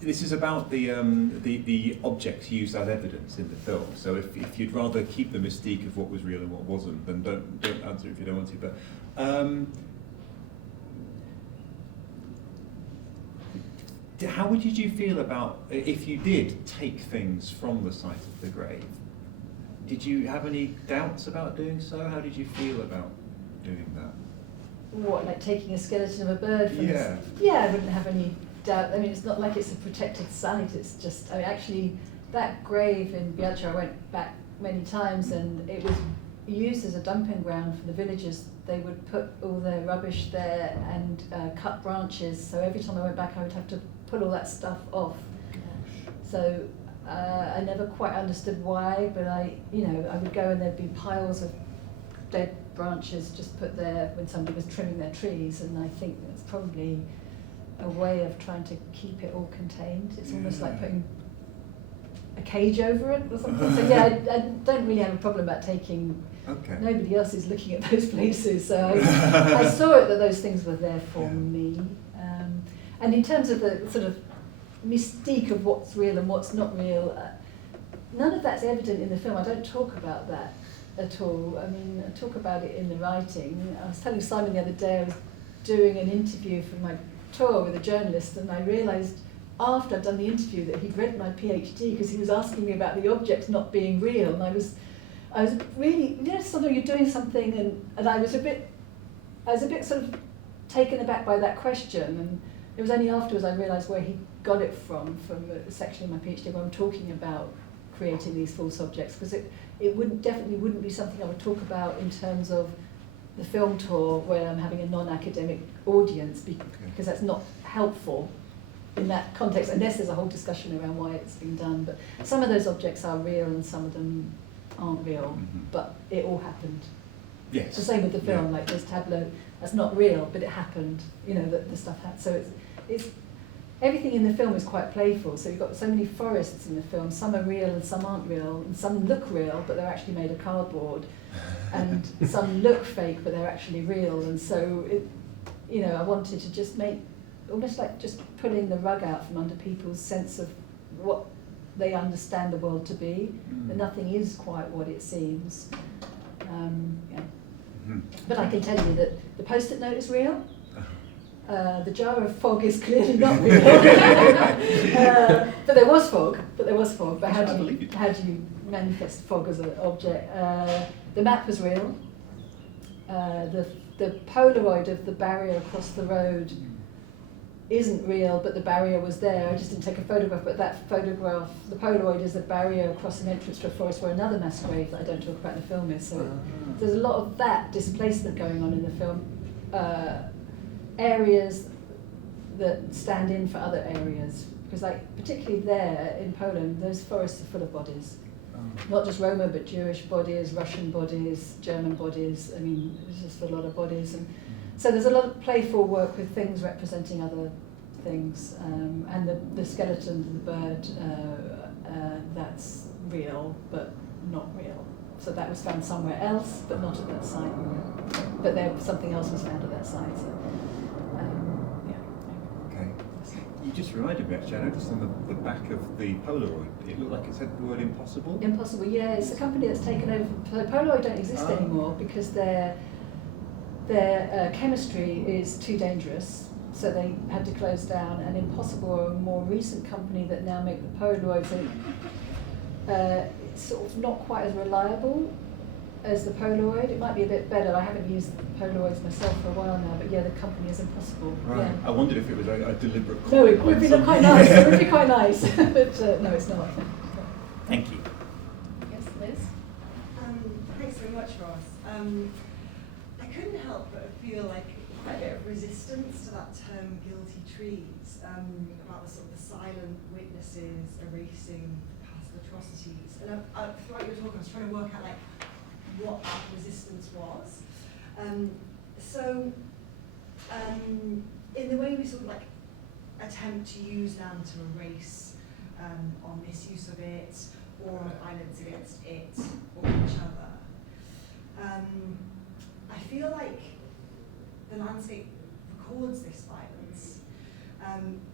This is about the objects used as evidence in the film. So if you'd rather keep the mystique of what was real and what wasn't, then don't answer if you don't want to. But how did you feel about if you did take things from the site of the grave? Did you have any doubts about doing so? How did you feel about doing that? What, like taking a skeleton of a bird from Yeah. Yeah, I wouldn't have any doubt. I mean, it's not like it's a protected site. It's just, I mean, actually, that grave in Biaccia, I went back many times, and it was used as a dumping ground for the villagers. They would put all their rubbish there and cut branches. So every time I went back, I would have to pull all that stuff off. So I never quite understood why, but I would go and there'd be piles of dead branches just put there when somebody was trimming their trees, and I think that's probably a way of trying to keep it all contained. It's almost like putting a cage over it or something. So yeah, I don't really have a problem about taking. Okay. Nobody else is looking at those places, so I saw it that those things were there for me. And in terms of the sort of mystique of what's real and what's not real, none of that's evident in the film. I don't talk about that at all. I mean, I talk about it in the writing. I was telling Simon the other day, I was doing an interview for my tour with a journalist, and I realised after I'd done the interview that he'd read my PhD, because he was asking me about the objects not being real, and I was really, suddenly you're doing something, and I was a bit sort of taken aback by that question, and it was only afterwards I realised where he got it from a section of my PhD where I'm talking about creating these false objects, because it definitely wouldn't be something I would talk about in terms of the film tour where I'm having a non-academic audience, because that's not helpful in that context, unless there's a whole discussion around why it's been done. But some of those objects are real and some of them aren't real, but it all happened. Yes. It's the same with the film, like this tableau, that's not real, but it happened, the stuff happened. So it's everything in the film is quite playful. So you've got so many forests in the film. Some are real and some aren't real, and some look real, but they're actually made of cardboard. And some look fake, but they're actually real. And so, I wanted to just make, almost like just pulling the rug out from under people's sense of what they understand the world to be. That nothing is quite what it seems. But I can tell you that the Post-it note is real. The jar of fog is clearly not real. But there was fog. But how do you manifest fog as an object? The map was real. The Polaroid of the barrier across the road isn't real, but the barrier was there. I just didn't take a photograph, but that photograph, the Polaroid, is a barrier across an entrance to a forest where another mass grave that I don't talk about in the film is. So there's a lot of that displacement going on in the film. Areas that stand in for other areas, because particularly there in Poland, those forests are full of bodies. Not just Roma, but Jewish bodies, Russian bodies, German bodies. I mean, there's just a lot of bodies. And so there's a lot of playful work with things representing other things. And the skeleton of the bird, that's real, but not real. So that was found somewhere else, but not at that site. But something else was found at that site. So, Okay. You just reminded me, actually, I noticed on the back of the Polaroid, it looked like it said the word impossible. Impossible, yeah. It's a company that's taken over. So Polaroid don't exist anymore because their chemistry is too dangerous. So they had to close down. And Impossible are a more recent company that now make the Polaroids. It's sort of not quite as reliable as the Polaroid. It might be a bit better. I haven't used Polaroids myself for a while now, but yeah, the company is Impossible. Right. Yeah. I wondered if it was a deliberate comment. No, it would be quite nice. It would be quite nice, but no, it's not. Thank you. Yes, Liz? Thanks very much, Roz. I couldn't help but feel like quite a bit of resistance to that term guilty trees, about the sort of the silent witnesses erasing past atrocities. And throughout your talk, I was trying to work out what that resistance was. In the way we sort of attempt to use land to erase or misuse of it, or violence against it or each other, I feel like the landscape records this violence,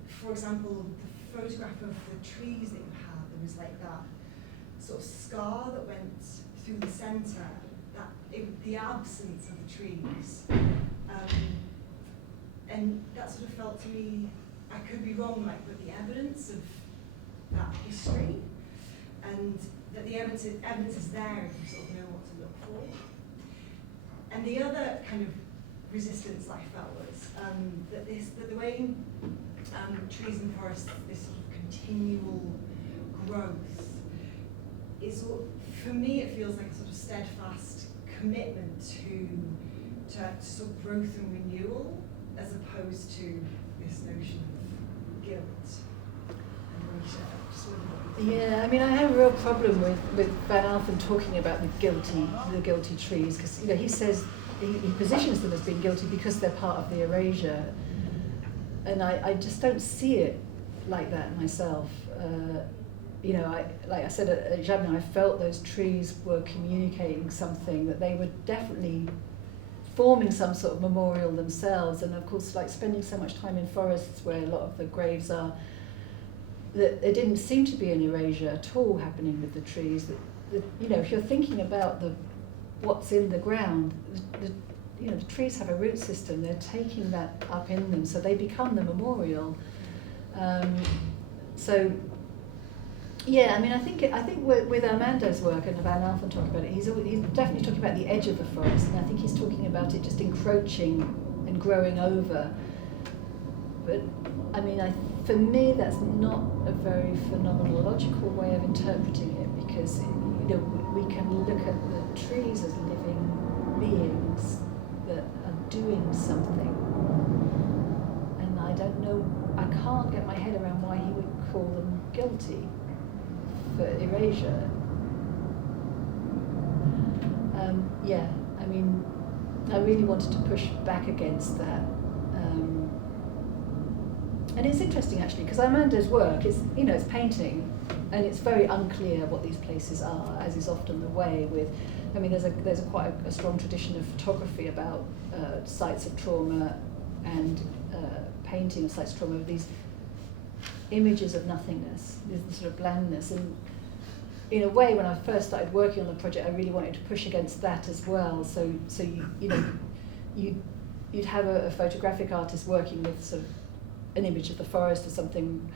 For example, the photograph of the trees that you had, there was like that sort of scar that went through the centre, the absence of the trees. And that sort of felt to me, I could be wrong, like, but the evidence of that history, and that the evidence is there if you sort of know what to look for. And the other kind of resistance I felt was that the way trees and forests, this sort of continual growth, is, for me, it feels like a sort of steadfast commitment to sort of growth and renewal, as opposed to this notion of guilt. And Rachel, just wondering. Yeah, I mean, I have a real problem with Van Alphen talking about the guilty trees, because he says he positions them as being guilty because they're part of the erasure, and I just don't see it like that myself. Like I said at Jabna, I felt those trees were communicating something, that they were definitely forming some sort of memorial themselves, and of course, like spending so much time in forests where a lot of the graves are, that there didn't seem to be an erasure at all happening with the trees. That if you're thinking about what's in the ground, the trees have a root system. They're taking that up in them, so they become the memorial. Yeah, I mean, I think with Armando's work and Van Alphen talking about it, he's definitely talking about the edge of the forest, and I think he's talking about it just encroaching and growing over. But I mean, for me, that's not a very phenomenological way of interpreting it, because we can look at the trees as living beings that are doing something, and I don't know, I can't get my head around why he would call them guilty for erasure. Yeah, I mean, I really wanted to push back against that. And it's interesting actually, because Armando's work is, it's painting, and it's very unclear what these places are, as is often the way with, I mean, there's quite a strong tradition of photography about sites of trauma and painting of sites of trauma, these images of nothingness, this sort of blandness. And in a way, when I first started working on the project, I really wanted to push against that as well. So you'd have a photographic artist working with sort of an image of the forest or something,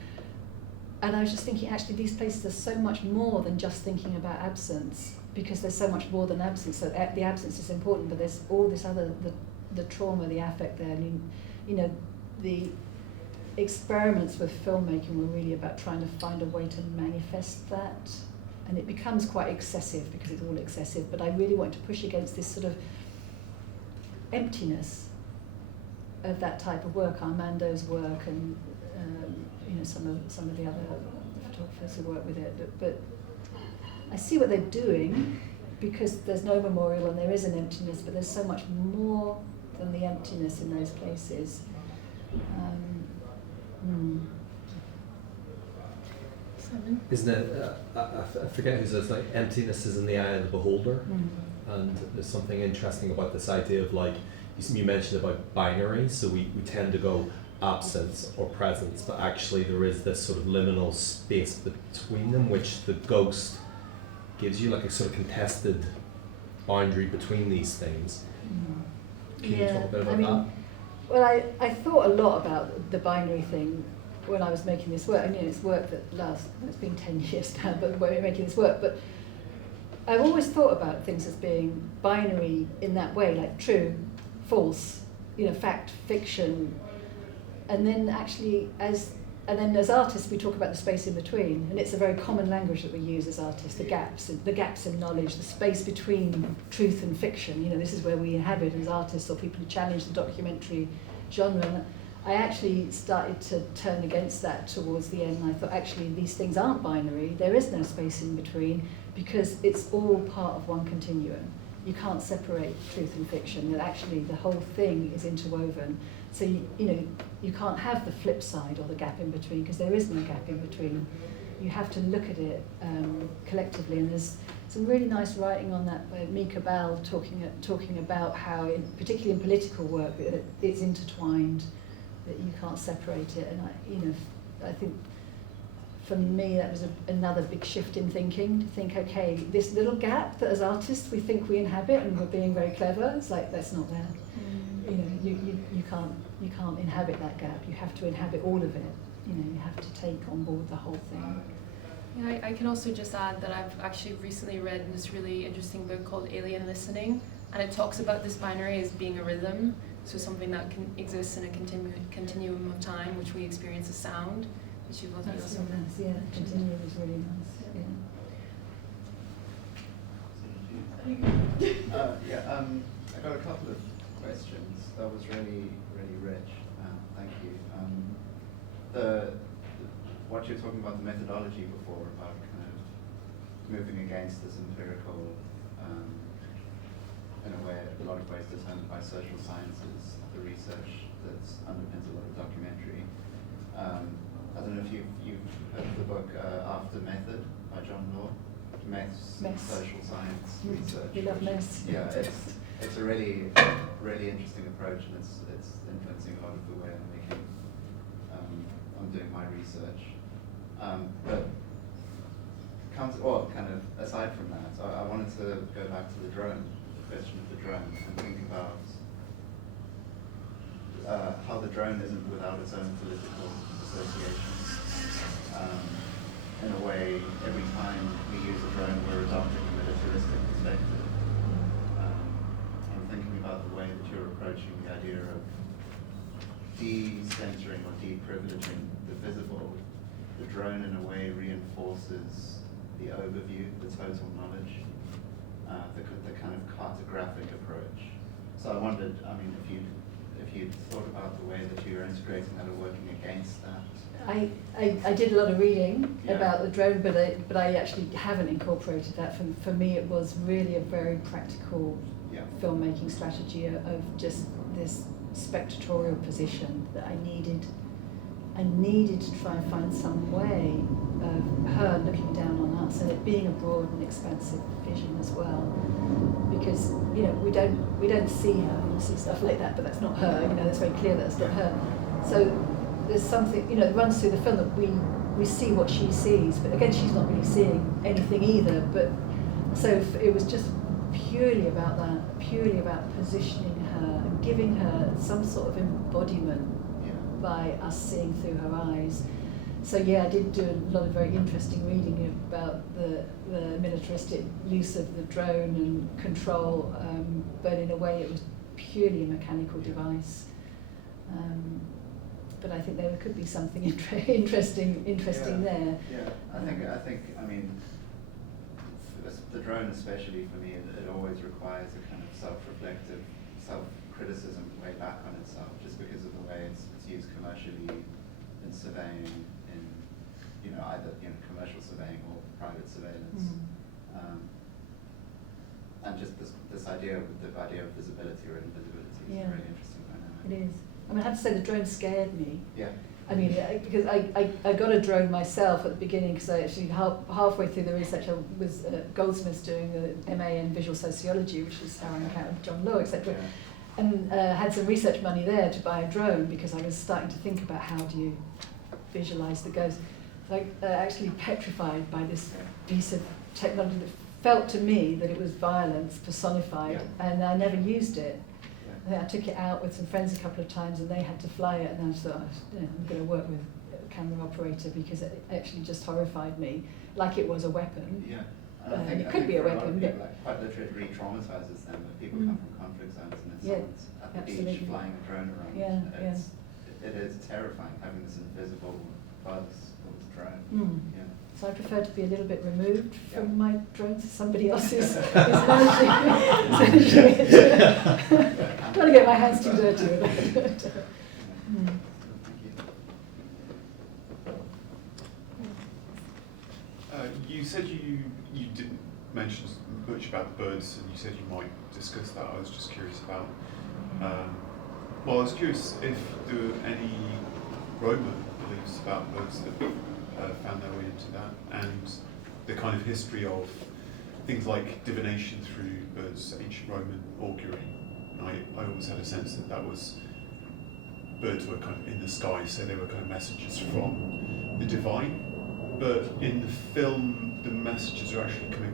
and I was just thinking, actually, these places are so much more than just thinking about absence, because there's so much more than absence. So the absence is important, but there's all this other, the trauma, the affect there. And the experiments with filmmaking were really about trying to find a way to manifest that, and it becomes quite excessive because it's all excessive, but I really want to push against this sort of emptiness of that type of work, Armando's work, and some of the other photographers who work with it. But I see what they're doing, because there's no memorial and there is an emptiness, but there's so much more than the emptiness in those places. Isn't it, I forget who says, like, emptiness is in the eye of the beholder, and there's something interesting about this idea of, like, you mentioned about binary, so we tend to go absence or presence, but actually there is this sort of liminal space between them, which the ghost gives you, like a sort of contested boundary between these things. Can you talk a bit about that? Well, I thought a lot about the binary thing when I was making this work. I mean, it's work that it's been 10 years now, but when we're making this work, but I've always thought about things as being binary in that way, like true, false, fact, fiction, and then actually as artists we talk about the space in between, and it's a very common language that we use as artists, the gaps in knowledge, the space between truth and fiction. This is where we inhabit as artists, or people who challenge the documentary genre. And I actually started to turn against that towards the end, and I thought, actually, these things aren't binary, there is no space in between, because it's all part of one continuum. You can't separate truth and fiction, that actually the whole thing is interwoven. So you can't have the flip side or the gap in between, because there is no gap in between. You have to look at it collectively, and there's some really nice writing on that by Mika Bell talking about how, particularly in political work, it's intertwined. that you can't separate it. And I think for me that was another big shift in thinking, to think, okay, this little gap that as artists we think we inhabit and we're being very clever, it's like, that's not there. You can't inhabit that gap. You have to inhabit all of it. You have to take on board the whole thing. Yeah, I can also just add that I've actually recently read this really interesting book called Alien Listening, and it talks about this binary as being a rhythm, so something that can exist in a continuum of time, which we experience as sound, which you've also That's really nice, yeah. Continuum is really nice, I got a couple of questions. That was really, really rich. Thank you. What you're talking about, the methodology before, about kind of moving against this empirical, in a way, a lot of ways determined by social sciences, the research that underpins a lot of documentary. I don't know if you've heard of the book After Method by John Law. Mess. Social science research. We love mess. Yeah, it's a really, really interesting approach, and it's influencing a lot of the way I'm doing my research. But kind of aside from that, I wanted to go back to the drone, the question of the drone, and think about how the drone isn't without its own political associations. In a way, every time we use a drone, we're adopting a militaristic perspective. I'm thinking about the way that you're approaching the idea of de-censoring or de-privileging the visible. The drone, in a way, reinforces the overview, the total knowledge, the kind of cartographic approach. So I wondered, if you'd thought about the way that you're integrating that or working against that. I did a lot of reading about the drone, but I actually haven't incorporated that. For me, it was really a very practical filmmaking strategy of just this spectatorial position that I needed. I needed to try and find some way of her looking down on us and it being a broad and expansive vision as well. Because we don't see her. We see stuff like that, but that's not her. It's very clear that it's not her. So there's something that runs through the film that we see what she sees, but again she's not really seeing anything either. But so it was just purely about that, purely about positioning her and giving her some sort of embodiment by us seeing through her eyes. So I did do a lot of very interesting reading about the militaristic use of the drone and control, but in a way it was purely a mechanical device. But I think there could be something interesting there. Yeah, I think the drone especially for me, it always requires a kind of self-reflective, self-criticism way back on itself, just because of the way it's used commercially in surveying, in either commercial surveying or private surveillance, and just this idea of visibility or invisibility is a really interesting dynamic. It is. I have to say the drone scared me. Yeah. Because I got a drone myself at the beginning, because I actually halfway through the research I was at Goldsmiths doing the MA in visual sociology, which is how I encountered John Law, etc. Yeah. And had some research money there to buy a drone because I was starting to think about how do you visualise the ghost. Actually petrified by this piece of technology that felt to me that it was violence personified, and I never used it. I took it out with some friends a couple of times and they had to fly it, and I just thought, I'm going to work with a camera operator because it actually just horrified me, like it was a weapon. Yeah. And it could be a weapon, but quite literally re-traumatizes them. When people come from conflict zones and then someone's at the beach flying a drone around. It is terrifying having this invisible buzz called a drone. Yeah. So I prefer to be a little bit removed from my drone, so somebody else is managing it. I don't want to get my hands too dirty with it. You said you didn't mention much about the birds, and you said you might discuss that. I was just curious about. I was curious if there were any Roman beliefs about birds that found their way into that, and the kind of history of things like divination through birds, ancient Roman augury. I always had a sense that was birds were kind of in the sky, so they were kind of messages from the divine. But in the film, the messages are actually coming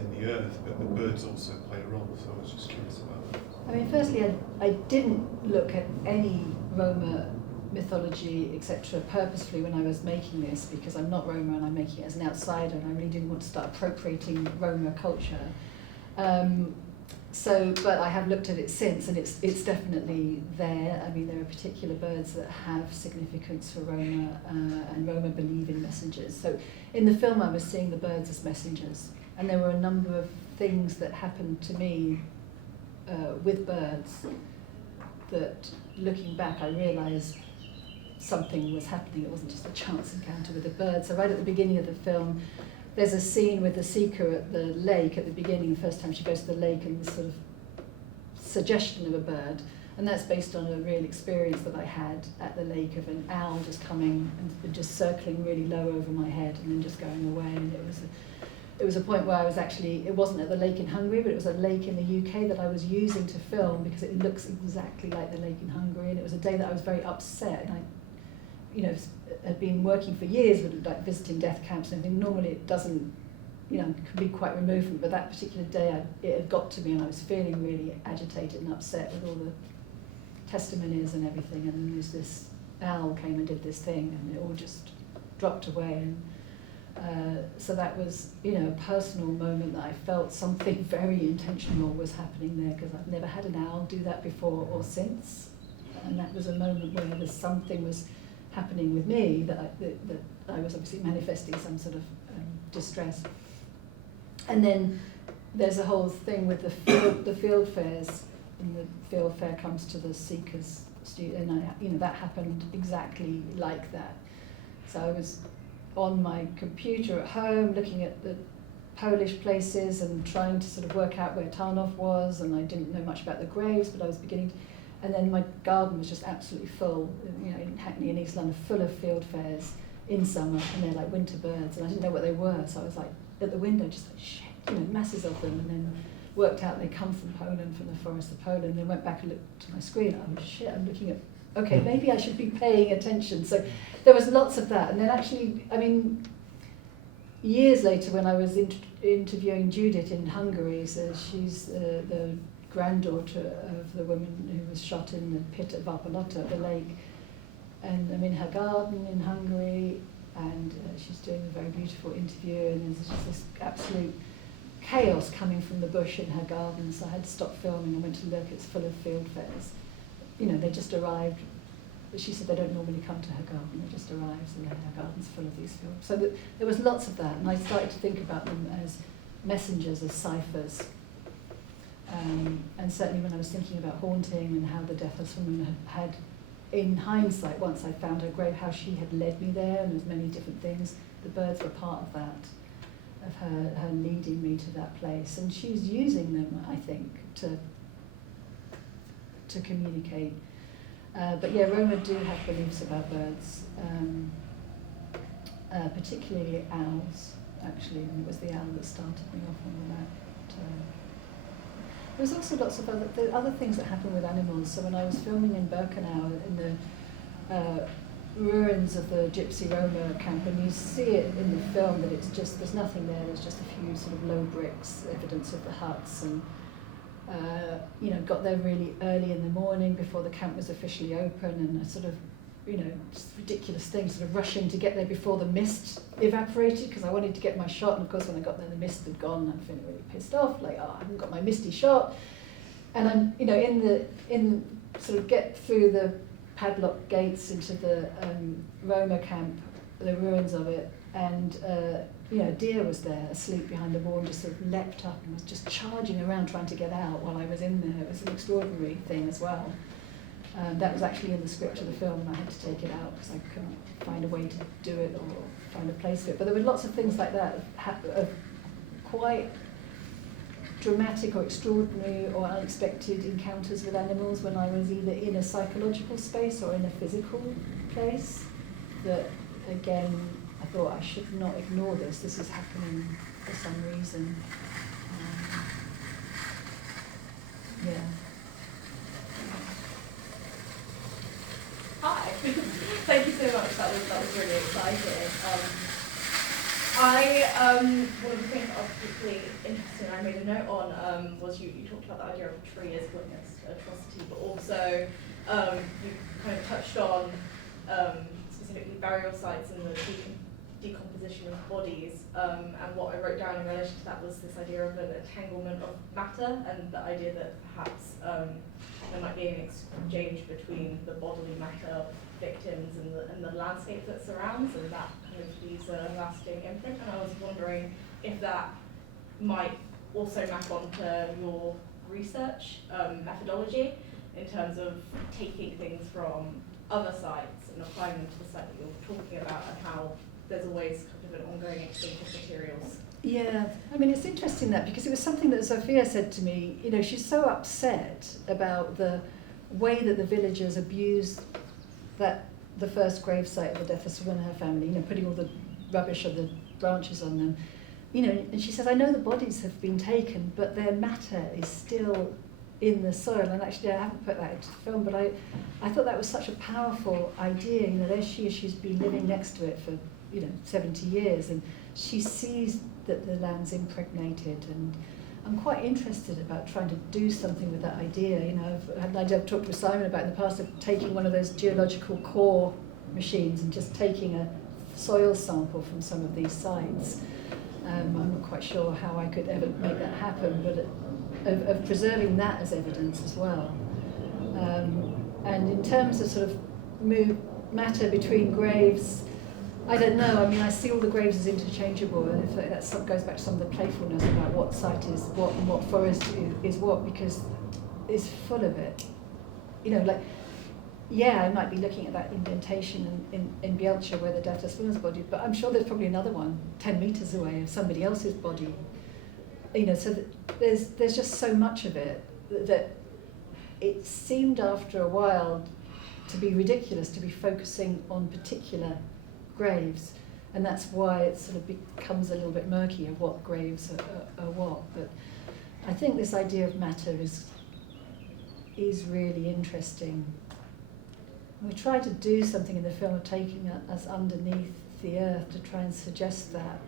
in the earth, but the birds also play a role. So I was just curious about that. I mean, firstly, I didn't look at any Roma mythology, etc., purposefully when I was making this, because I'm not Roma and I'm making it as an outsider, and I really didn't want to start appropriating Roma culture. But I have looked at it since, and it's definitely there. I mean, there are particular birds that have significance for Roma, and Roma believe in messengers. So in the film, I was seeing the birds as messengers, and there were a number of things that happened to me with birds that, looking back, I realised something was happening. It wasn't just a chance encounter with a bird. So right at the beginning of the film, there's a scene with the seeker at the lake at the beginning, the first time she goes to the lake, and this sort of suggestion of a bird. And that's based on a real experience that I had at the lake of an owl just coming and just circling really low over my head and then just going away. And it was a point where I was actually, it wasn't at the lake in Hungary, but it was a lake in the UK that I was using to film because it looks exactly like the lake in Hungary. And it was a day that I was very upset. And I, had been working for years with like visiting death camps and everything. Normally it doesn't, can be quite removed from it, but that particular day it had got to me, and I was feeling really agitated and upset with all the testimonies and everything. And then there's this owl came and did this thing, and it all just dropped away. And so that was, a personal moment that I felt something very intentional was happening there, because I've never had an owl do that before or since. And that was a moment where there's something was happening with me that I was obviously manifesting some sort of distress. And then there's a whole thing with the field fairs, and the field fair comes to the seekers, and that happened exactly like that. So I was on my computer at home looking at the Polish places and trying to sort of work out where Tarnów was, and I didn't know much about the graves, but I was beginning to. And then my garden was just absolutely full, in Hackney in East London, full of field fairs in summer, and they're like winter birds, and I didn't know what they were, so I was like at the window, just like shit, masses of them, and then worked out they come from Poland, from the forest of Poland, and then went back and looked at my screen, oh shit, I'm looking at, okay, maybe I should be paying attention. So there was lots of that, and then actually, years later when I was interviewing Judith in Hungary, so she's the granddaughter of the woman who was shot in the pit at Vapalota, the lake, and I'm in her garden in Hungary, and she's doing a very beautiful interview, and there's just this absolute chaos coming from the bush in her garden, so I had to stop filming and went to look. It's full of field fairs. They just arrived. She said they don't normally come to her garden, they just arrive, so her garden's full of these fields. So there was lots of that, and I started to think about them as messengers, as ciphers. And certainly when I was thinking about haunting and how the Deathless Woman had, in hindsight, once I found her grave, how she had led me there, and there's many different things. The birds were part of that, of her leading me to that place. And she's using them, I think, to communicate. But yeah, Roma do have beliefs about birds, particularly owls, actually. And it was the owl that started me off on that. There was also lots of other things that happen with animals. So when I was filming in Birkenau, in the ruins of the Gypsy Roma camp, and you see it in the film that it's just, there's nothing there, there's just a few sort of low bricks, evidence of the huts, and got there really early in the morning before the camp was officially open, and I sort of, just ridiculous things, sort of rushing to get there before the mist evaporated, because I wanted to get my shot, and of course when I got there the mist had gone, and I'm feeling really pissed off, like, I haven't got my misty shot. And I'm, in sort of get through the padlock gates into the Roma camp, the ruins of it, and a deer was there asleep behind the wall and just sort of leapt up and was just charging around trying to get out while I was in there. It was an extraordinary thing as well. That was actually in the script of the film, and I had to take it out because I couldn't find a way to do it or find a place for it. But there were lots of things like that of quite dramatic or extraordinary or unexpected encounters with animals when I was either in a psychological space or in a physical place, that again I thought I should not ignore this. This is happening for some reason. so much. That was really exciting. One of the things I was particularly interested in, I made a note on, was you talked about the idea of a tree as witness atrocity, but also you kind of touched on specifically burial sites and the decomposition of bodies. And what I wrote down in relation to that was this idea of an entanglement of matter, and the idea that perhaps there might be an exchange between the bodily matter of victims and the landscape that surrounds, and that kind of leaves a lasting imprint. And I was wondering if that might also map onto your research methodology in terms of taking things from other sites and applying them to the site that you're talking about, and how there's always kind of an ongoing exchange of materials. Yeah, I mean, it's interesting that, because it was something that Sophia said to me. You know, she's so upset about the way that the villagers abused the first gravesite of the Deathless Woman and her family, you know, putting all the rubbish of the branches on them. You know, and she says, I know the bodies have been taken, but their matter is still in the soil. And actually, I haven't put that into the film, but I thought that was such a powerful idea. You know, there she's been living next to it for, 70 years, and she sees that the land's impregnated, and I'm quite interested about trying to do something with that idea. You know, I've had an idea I've talked with Simon about in the past of taking one of those geological core machines and just taking a soil sample from some of these sites. I'm not quite sure how I could ever make that happen, but of preserving that as evidence as well. And in terms of sort of matter between graves, I don't know. I mean, I see all the graves as interchangeable, and that goes back to some of the playfulness about what site is what and what forest is what, because it's full of it. You know, like, yeah, I might be looking at that indentation in Bielcha where the Deathless Woman's body, but I'm sure there's probably another one 10 metres away of somebody else's body. You know, so there's just so much of it that it seemed after a while to be ridiculous to be focusing on particular graves, and that's why it sort of becomes a little bit murky of what graves are what. But I think this idea of matter is really interesting. We try to do something in the film of taking us underneath the earth to try and suggest that.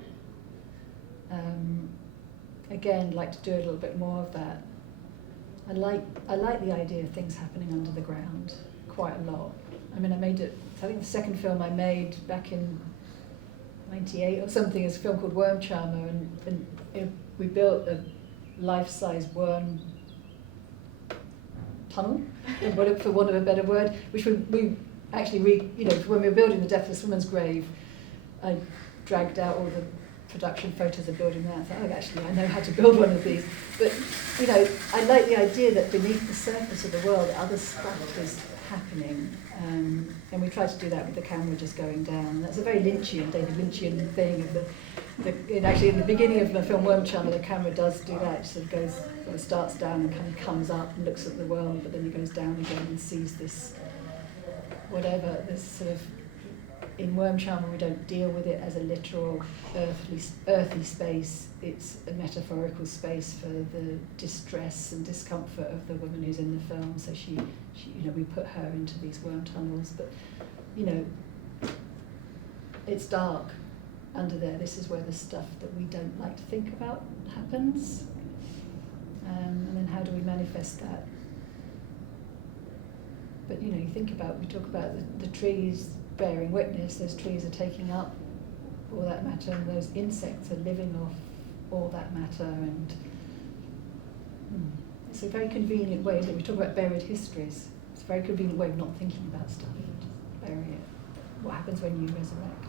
Again, like to do a little bit more of that. I like the idea of things happening under the ground quite a lot. I mean, I think the second film I made back in 98 or something is a film called Worm Charmer, and we built a life-size worm tunnel, for want of a better word, which we actually, when we were building the Deathless Woman's grave, I dragged out all the production photos of building that. I thought, actually, I know how to build one of these. But, I like the idea that beneath the surface of the world, other stuff is happening. And we try to do that with the camera just going down. And that's a very Lynchian, David Lynchian thing. Actually, in the beginning of the film Worm Charmer, the camera does do that. It sort of starts down and kind of comes up and looks at the world, but then it goes down again and sees this, this sort of. In Worm Charmer, we don't deal with it as a literal earthy space. It's a metaphorical space for the distress and discomfort of the woman who's in the film. So she we put her into these worm tunnels, but it's dark under there. This is where the stuff that we don't like to think about happens. And then how do we manifest that? But you talk about the trees bearing witness. Those trees are taking up all that matter, and those insects are living off all that matter, and it's a very convenient way that we talk about buried histories. It's a very convenient way of not thinking about stuff, bury it. What happens when you resurrect?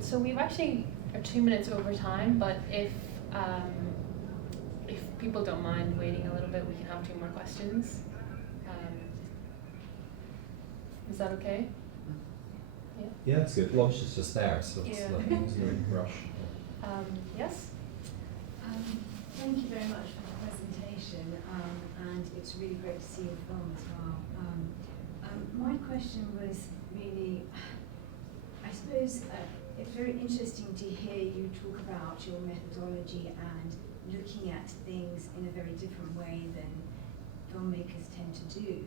So we've actually are 2 minutes over time, but if people don't mind waiting a little bit, we can have 2 more questions. Is that okay? Yeah, it's good. Lunch is just there, so it's there's no rush. Yes? Thank you very much for the presentation, and it's really great to see your film as well. My question was really, I suppose it's very interesting to hear you talk about your methodology and looking at things in a very different way than filmmakers tend to do.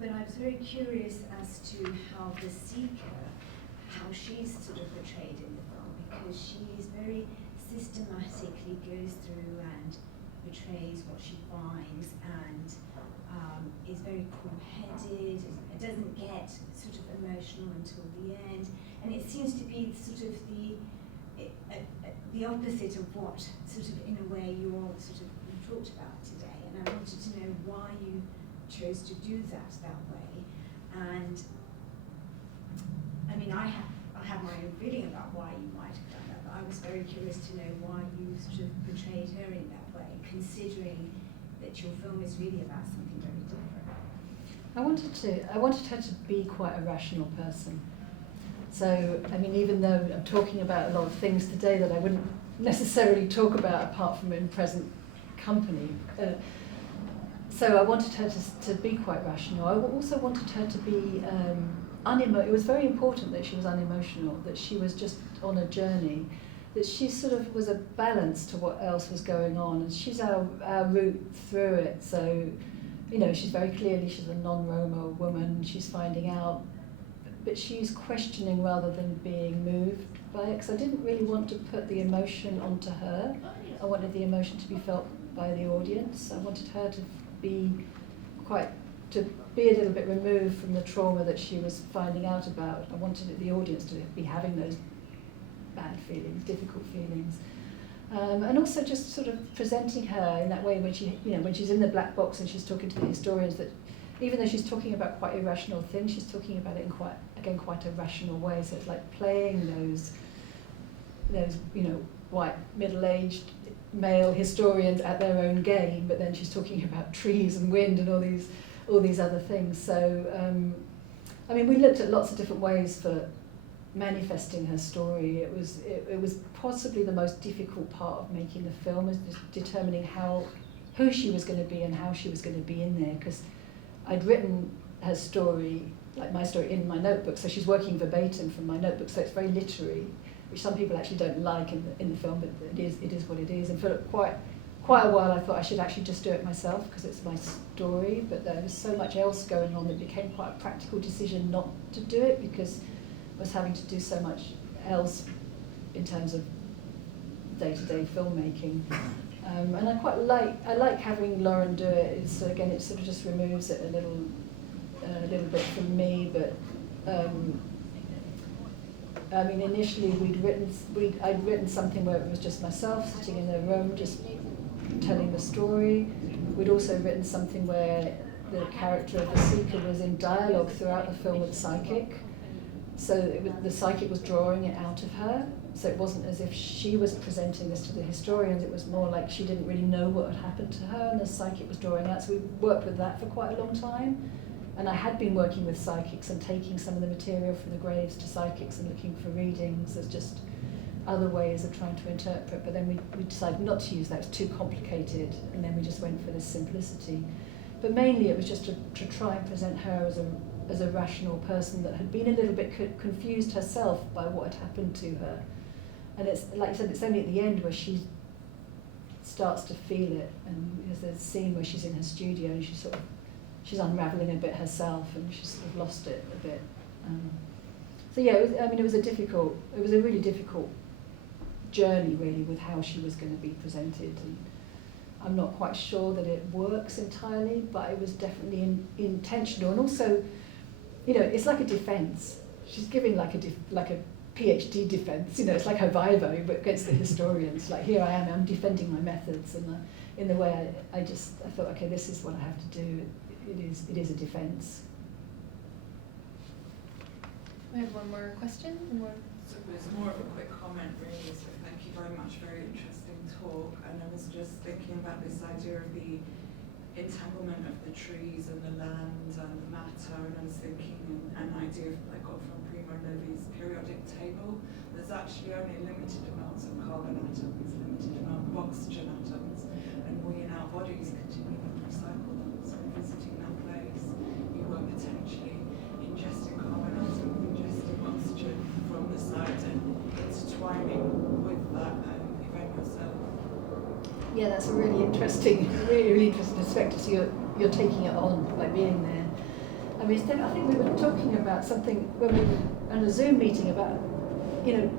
But I was very curious as to how the seeker, how she's sort of portrayed in the film, because she is very systematically goes through and portrays what she finds, and is very cool-headed. It doesn't get sort of emotional until the end, and it seems to be sort of the opposite of what sort of in a way you all sort of talked about today. And I wanted to know why you chose to do that way. And I mean, I have my own feeling about why you might have done that, but I was very curious to know why you sort of portrayed her in that way, considering that your film is really about something very different. I wanted her to be quite a rational person. So, I mean, even though I'm talking about a lot of things today that I wouldn't necessarily talk about apart from in present company, so I wanted her to be quite rational. I also wanted her to be it was very important that she was unemotional, that she was just on a journey, that she sort of was a balance to what else was going on, and she's our route through it. So, you know, she's very clearly, she's a non-Roma woman, she's finding out, but she's questioning rather than being moved by it, because I didn't really want to put the emotion onto her. I wanted the emotion to be felt by the audience. I wanted her to be a little bit removed from the trauma that she was finding out about. I wanted the audience to be having those bad feelings, difficult feelings. And also just sort of presenting her in that way when she's in the black box and she's talking to the historians, that even though she's talking about quite irrational things, she's talking about it in quite a rational way. So it's like playing those white middle-aged male historians at their own game, but then she's talking about trees and wind and all these other things. So I mean, we looked at lots of different ways for manifesting her story. It was possibly the most difficult part of making the film, is determining who she was going to be and how she was going to be in there, because I'd written her story, like my story, in my notebook, so she's working verbatim from my notebook, so it's very literary, which some people actually don't like in the film, but it is what it is. And for quite a while I thought I should actually just do it myself because it's my story, but there was so much else going on that it became quite a practical decision not to do it, because I was having to do so much else in terms of day-to-day filmmaking. And I like having Lauren do it. It's, again, it sort of just removes it a little bit from me, but I mean, initially I'd written something where it was just myself sitting in a room just telling the story. We'd also written something where the character of the seeker was in dialogue throughout the film with the psychic. So the psychic was drawing it out of her. So it wasn't as if she was presenting this to the historians, it was more like she didn't really know what had happened to her and the psychic was drawing out. So we worked with that for quite a long time. And I had been working with psychics and taking some of the material from the graves to psychics and looking for readings as just other ways of trying to interpret. But then we decided not to use that, it was too complicated, and then we just went for this simplicity. But mainly it was just to try and present her as a rational person that had been a little bit confused herself by what had happened to her. And it's, like I said, it's only at the end where she starts to feel it, and there's a scene where she's in her studio and she's unravelling a bit herself, and she's sort of lost it a bit. So yeah, it was a really difficult journey really with how she was going to be presented, and I'm not quite sure that it works entirely, but it was definitely intentional. And also, it's like a defence. She's giving like a PhD defence. It's like her vivo, but against the historians. Like, here I am defending my methods, and in the way I thought, okay, this is what I have to do. It is a defence. We have one more question. So it's more of a quick comment, really. So thank you very much. Very interesting talk. And I was just thinking about this idea of the entanglement of the trees and the land and the matter. And I was thinking an idea I got from Primo Levi's periodic table. There's actually only limited amounts of carbon atoms, limited amount of oxygen atoms, and we in our bodies continually recycle them. So visiting that place, you were potentially ingesting carbon atoms, ingesting oxygen from the site, and intertwining with that event yourself. Yeah, that's a really interesting perspective. So you're taking it on by being there. I mean, I think we were talking about something when we were on a Zoom meeting about, you know,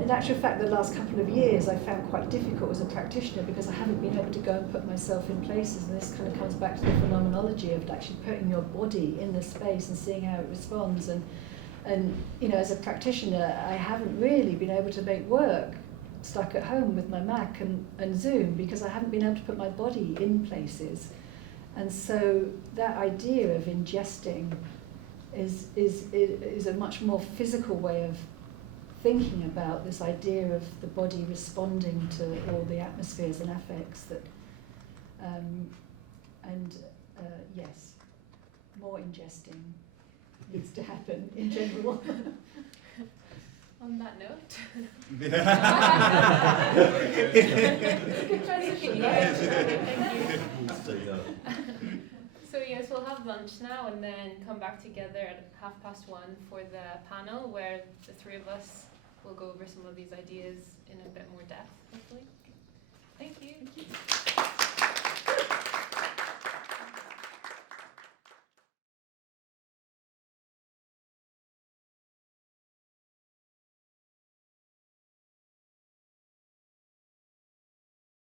in actual fact, the last couple of years I found quite difficult as a practitioner because I haven't been able to go and put myself in places, and this kind of comes back to the phenomenology of actually putting your body in the space and seeing how it responds. And you know, as a practitioner, I haven't really been able to make work stuck at home with my Mac and Zoom because I haven't been able to put my body in places. And so that idea of ingesting is a much more physical way of thinking about this idea of the body responding to all the atmospheres and affects that, yes, more ingesting needs to happen in general. On that note. Good transition. Thank you. So yes, we'll have lunch now and then come back together at 1:30 for the panel where the three of us will go over some of these ideas in a bit more depth.